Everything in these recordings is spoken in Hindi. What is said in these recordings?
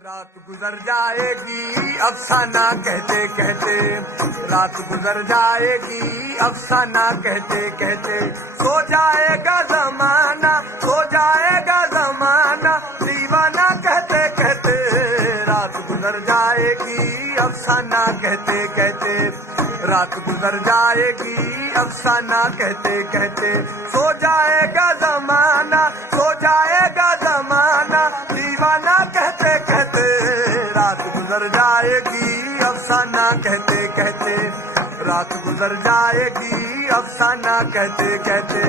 रात गुजर जाएगी अफसाना कहते कहते, रात गुजर जाएगी अफसाना कहते कहते, सो जाएगा जमाना, सो जाएगा जमाना दीवाना कहते कहते, रात गुजर जाएगी अफसाना कहते कहते, रात गुजर जाएगी अफसाना कहते कहते, सो जाएगा जमाना, सो जाएगा जमाना दीवाना कहते कहते, रात गुजर जाएगी अफसाना कहते कहते, रात गुजर जाएगी अफसाना कहते कहते।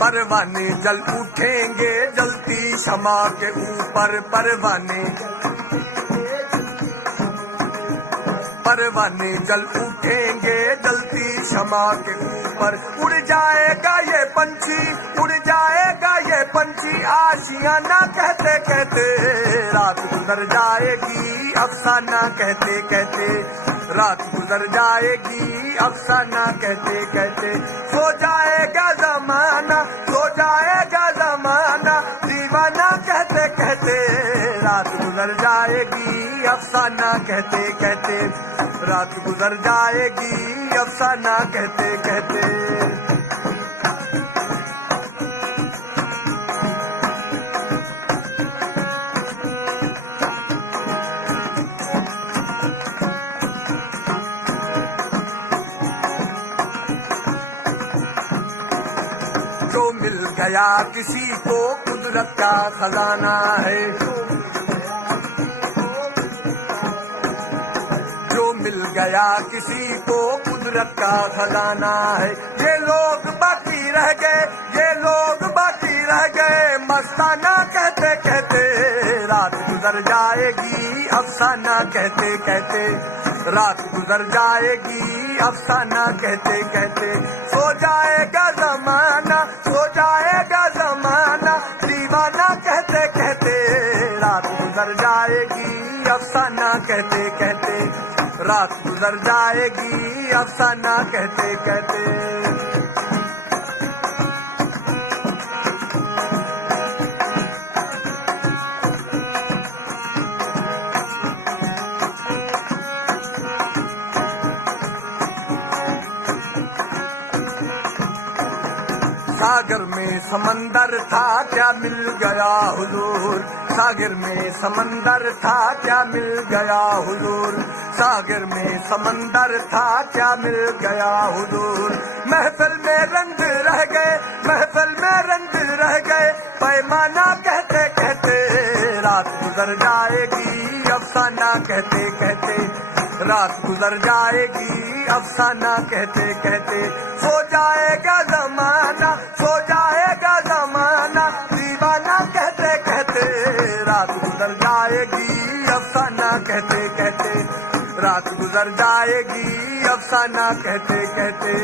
परवाने जल उठेंगे जलती शमा के ऊपर, परवाने जल उठेंगे जलती शमा के ऊपर, उड़ जाएगा ये पंछी, उड़ जाएगा ये पंछी आशियाना कहते कहते, रात गुजर जाएगी अफसाना कहते कहते, रात गुजर जाएगी अफसाना कहते कहते, सो जाएगा जमाना, सो जाएगा जमाना दीवाना कहते कहते, रात गुजर जाएगी अफसाना कहते कहते, रात गुजर जाएगी अफसाना कहते कहते। जो मिल गया किसी को कुदरत का खजाना है, जो मिल गया किसी को कुदरत का खजाना है, ये लोग बाकी रह गए, ये लोग बाकी रह गए मस्ताना कहते कहते, रात गुजर जाएगी अफसाना कहते कहते, रात गुजर जाएगी अफसाना कहते कहते, सो जाएगा जमाना, सो जाएगा जमाना दीवाना कहते कहते, रात गुजर जाएगी अफसाना कहते कहते, रात गुजर जाएगी अफसाना कहते कहते। सागर में समंदर था क्या मिल गया हुजूर, सागर में समंदर था क्या मिल गया हुजूर, सागर में समंदर था क्या मिल गया हुजूर, महफिल में रंग रह गए, महफिल में रंग रह गए पैमाना कहते कहते, रात गुजर जाएगी अफसाना कहते कहते, रात गुजर जाएगी अफसाना कहते कहते, सो जाएगा जमाना, सो जाएगा जमाना दीवाना कहते कहते, रात गुजर जाएगी अफसाना कहते कहते, रात गुजर जाएगी अफसाना कहते कहते,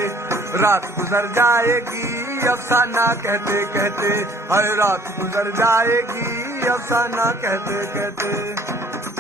रात गुजर जाएगी अफसाना कहते कहते, हर रात गुजर जाएगी अफसाना कहते कहते।